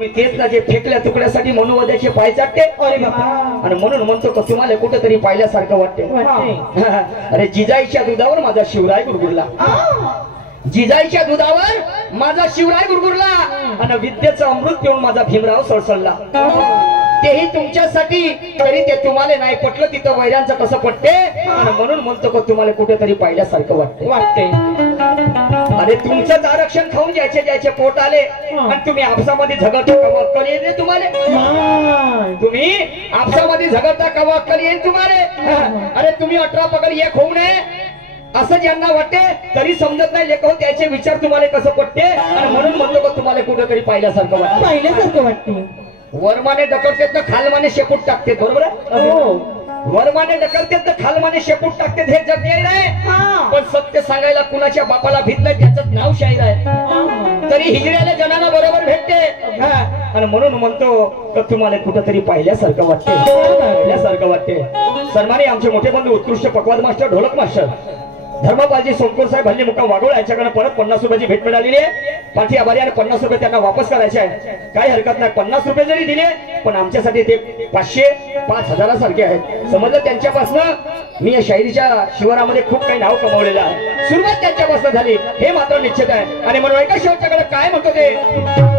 मी तेच ना जे फेकल्या तुकड्यासाठी मनोवध्याचे पाय चाटते. अरे बाबा. आणि म्हणून म्हणतो का तुम्हाला कुठेतरी पाहिल्यासारखं वाटते. अरे जिजाईच्या दुधावर माझा शिवराय गुरगुरला. जिजाईच्या दुधावर माझा शिवराय गुरगुरला आणि विद्येचं अमृत पिऊन माझा भीमराव सळसळला. तेही तुमच्यासाठी. तरी ते तुम्हाला नाही पटलं. तिथं वैऱ्यांचं कसं पटते. आणि म्हणून म्हणतो का तुम्हाला कुठेतरी पाहिल्यासारखं वाटते. अरे तुमचंच आरक्षण खाऊन ज्याचे पोट आले आणि तुम्ही आपसामध्ये झगडता कवा अक्कल येईल रे तुम्हाला. तुम्ही आपसामध्ये झगडता कवा अक्कल येईल तुम्हाला. अरे तुम्ही 18 पकड एक होऊ नये असं ज्यांना वाटते तरी समजत नाही लेखो त्याचे विचार तुम्हाला कसं पटते. आणि म्हणून म्हणतो का तुम्हाला कुठेतरी पाहिल्यासारखं वाटते. वरमाने ढकलतेत तर खालमाने शेपूट टाकते. बरोबर आहे. वरमाने ढकलतेत तर खालमाने शेपूट टाकते. हे जग आहे. पण सत्य सांगायला कुणाच्या बापाला भीत नाही. त्याचं नाव शाहीर आहे. तरी हिजड्याला जनाना बरोबर भेटते. आणि म्हणून म्हणतो तर तुम्हाला कुठेतरी पाहिल्यासारखं वाटते. सन्मानी आमचे मोठे बंधू उत्कृष्ट पकवाद मास्टर ढोलक मास्टर धर्मपालजी सोनकोर साहेब हल्ली मुक्काम वाघोळ यांच्याकडे परत 50 रुपयाची भेट मिळालेली आहे. पाठी आभारी आणि 50 रुपये त्यांना वापस करायचे आहे. काही हरकत नाही. 50 रुपये जरी दिले पण आमच्यासाठी ते 500 5,000 सारखे आहेत. समजलं. त्यांच्यापासून मी या शाहिरीच्या शिवारामध्ये खूप काही नाव कमावलेलं आहे. सुरुवात त्यांच्यापासून झाली हे मात्र निश्चित आहे. आणि म्हणून एका शेवटच्याकडे काय म्हणतो ते.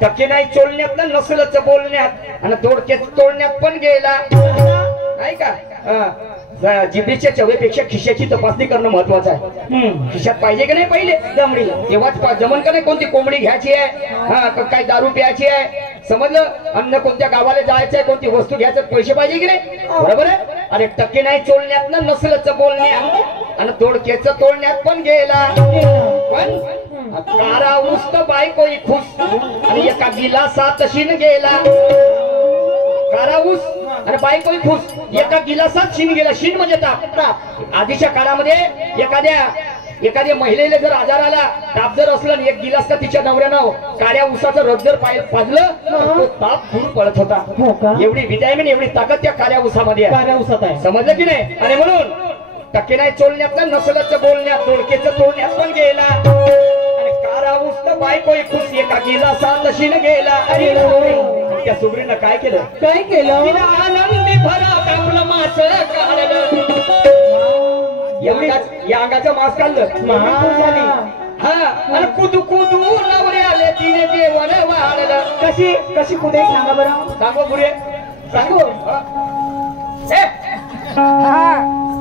टक्के नाही चोलण्यात ना नसलच बोलण्यात आणि तोडक्यात तोडण्यात पण गेला नाही का. जिभेच्या चवेपेक्षा खिशाची तपासणी करणं महत्वाचं आहे. खिशात पाहिजे की नाही पहिले दमडी तेव्हाच जमन का नाही. कोणती कोंबडी घ्यायची आहे काय दारू प्यायची आहे. समजलं. अन्न कोणत्या गावाला जायचं आहे कोणती वस्तू घ्यायचं पैसे पाहिजे की नाही. बरोबर आहे. अरे टक्के नाही चोलण्यात ना नसलच बोलण्यात आणि तोडक्याच तोडण्यात पण गेला. पण कारा उस्त बायको खुश आणि एका गिलासात शिन गेला. काराऊस आणि बायको खुश एका गिलासात शिन गेला. शिन म्हणजे ताप. आधीच्या काळामध्ये एखाद्या महिलेला जर आजार आला ताप जर असला एक गिलास का तिच्या नवऱ्यानं काळ्या उसाचं रस जर पाजलं तो ताप दूर पडत होता. एवढी विटामिन एवढी ताकद त्या काळ्या उसामध्ये आहे. समजलं की नाही. आणि म्हणून टक्के नाही चोलण्यात ना नसलच बोलण्यात तोडकेच तोडण्यात पण गेला. काराऊस बायको खुश एका गिलासात शिन गेला. त्या सुगरीनं काय केलं आनंदी भरात आपलं मास काढलं. या अंगाचं मास काढलं. आणि कुदू कुदू नवरे आले तिने जेवण वाढलं. कशी कुठे सांगा बरं. सांगू पुढे सांगू.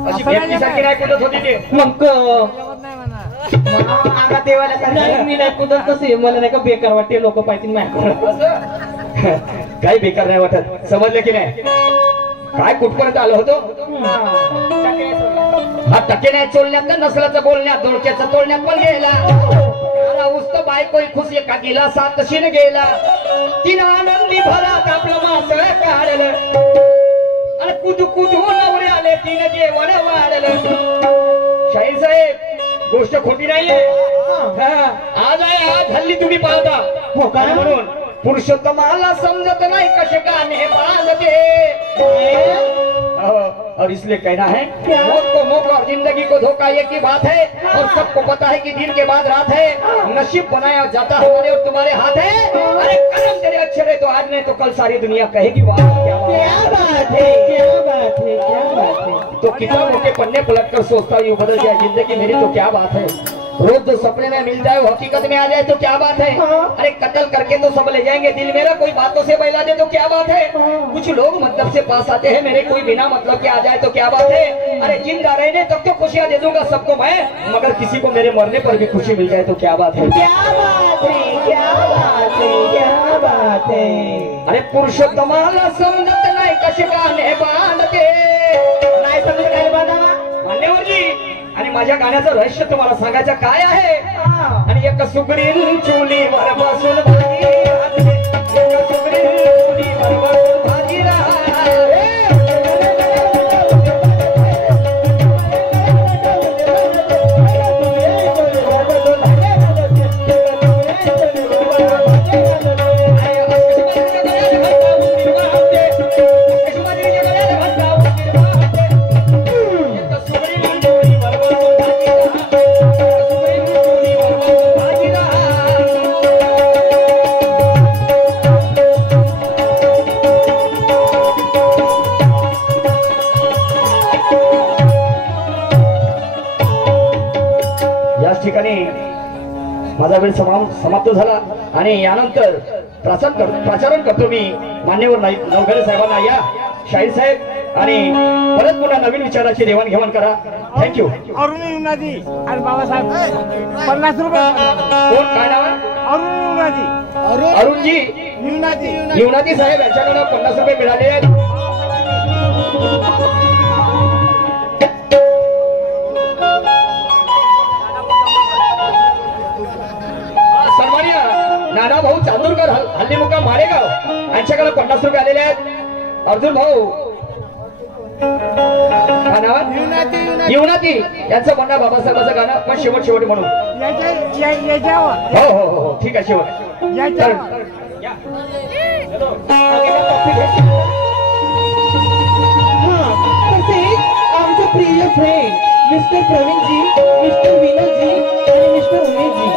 अशी व्यक्तीसारखी नाही कुठत होती ते. मग मी नाही कुठत तसे मला नाही का बेकार वाटते. लोक पाहिजे काही बेकार नाही वाटत. समजलं की नाही. काय कुठपर्यंत आलं होतं. हा टक्के नाही चोलण्यात नसल्याचं बोलण्यात धोक्याचं तोडण्यात पण गेला. उस्त बायको खुश एका गिलासात शिन गेला. तिनं आनंदी भरात आपलं मास काढलं आणि कुदू कुदू नवरे आले तिनं जेवण वाढलं. शाहीर साहेब गोष्ट खोटी नाहीये. आज आहे आज हल्ली तुम्ही पाहता. म्हणून पुरुषोत्तमाला समजत नाही कसे गाणे बांधते. और इसलिए कहना है मौत को मौका और जिंदगी को धोखा एक ही बात है. और सबको पता है कि दिन के बाद रात है. नसीब बनाया जाता हमारे और तुम्हारे हाथ है. अरे कर्म तेरे अच्छे रहे तो आज नहीं तो कल सारी दुनिया कहेगी वाह क्या बात है. तो कितना मोटे पन्ने पलट कर सोचता हूँ बदल जाए जिंदगी मेरी तो क्या बात है. रोज जो सपने में मिलता है वो हकीकत में आ जाए तो क्या बात है। अरे कत्ल करके तो सब ले जाएंगे, दिल मेरा कोई बातों से बहला दे तो क्या बात है। कुछ लोग मतलब से पास आते हैं मेरे, कोई बिना मतलब के आ जाए तो क्या बात है। अरे जिंदा रहने तब तो खुशियां दे दूंगा सबको मैं, मगर किसी को मेरे मरने पर भी खुशी मिल जाए तो क्या बात है। क्या बात है, क्या बात है, क्या बात है। अरे पुरुषोत्तमाला समजत नाही कशकाने बांधते, नाही समजत काय बांधावा मान्यवरजी। आणि माझ्या गाण्याचं रहस्य तुम्हाला सांगायचं काय आहे। आणि एक सुगरीन चुलीवर बसून भाजी राहते, एक सुगरीन चुलीवर बसून भाजी राहते। याच ठिकाणी माझा वेळ समाप्त झाला आणि यानंतर प्रचारण करतो मी मान्यवर नवघरे साहेबांना। या शाहीर साहेब आणि परत पुन्हा नवीन विचाराची देवाणघेवाण करा। थँक्यू। अरुण युनादी आणि बाबासाहेब 50 रुपये। कोण काय नाव आहे? अरुण युनादी, अरुणजी युनादी, युनादी साहेब यांच्याकडे 50 रुपये मिळाले आहेत। सन्मान्य नाना भाऊ चांदूरकर हल्ली मुक्काम मारेगाव यांच्याकडे 50 रुपये आलेले आहेत। अर्जुन भाऊ काय नाव आहे? युनाती यांचं म्हणणं बाबासाहेबाचं गाणं पण शेवट म्हणून। हो हो हो ठीक आहे शेवट। आमचे प्रिय फ्रेंड मिस्टर प्रवीण जी, मिस्टर विनोद जी आणि मिस्टर उमेश जी